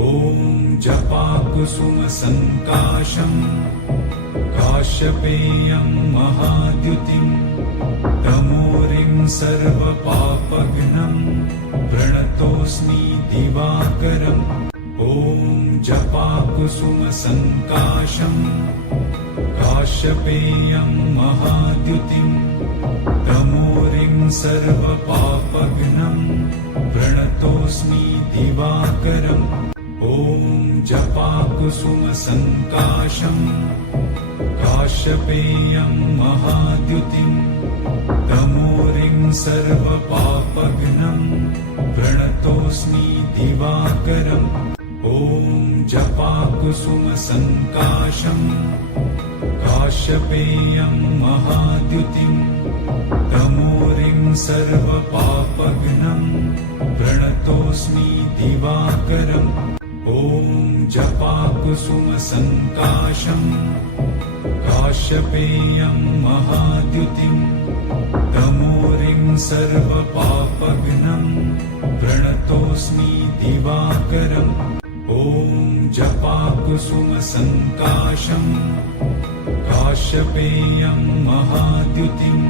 ॐ जपाकुसुमसङ्काशम् काश्यपेयं महाद्युतिं तमोरिं सर्वपापघ्नं प्रणतोऽस्मि दिवाकरम् ॐ जपाकुसुमसङ्काशम् काश्यपेयं महाद्युतिं तमोरिं सर्वपापघ्नं प्रणतोऽस्मि दिवाकरम् ॐ जपाकुसुमसङ्काशम् काश्यपेयं महाद्युतिं तमोरिं सर्वपापघ्नं प्रणतोऽस्मि दिवाकरम् ॐ जपाकुसुमसङ्काशम् काश्यपेयं महाद्युतिं तमोरिं सर्वपापघ्नं प्रणतोऽस्मि दिवाकरम् ॐ जपाकुसुमसङ्काशम् काश्यपेयं महाद्युतिं तमोरिं सर्वपापघ्नं प्रणतोऽस्मि दिवाकरम् ॐ जपाकुसुमसङ्काशम् काश्यपेयं महाद्युतिं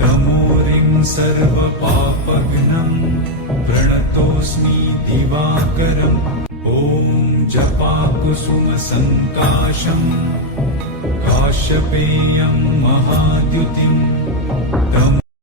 तमोरिं सर्वपापघ्नं प्रणतोऽस्मि दिवाकरम् ॐ जपाकुसुमसङ्काशम् काश्यपेयं महाद्युतिं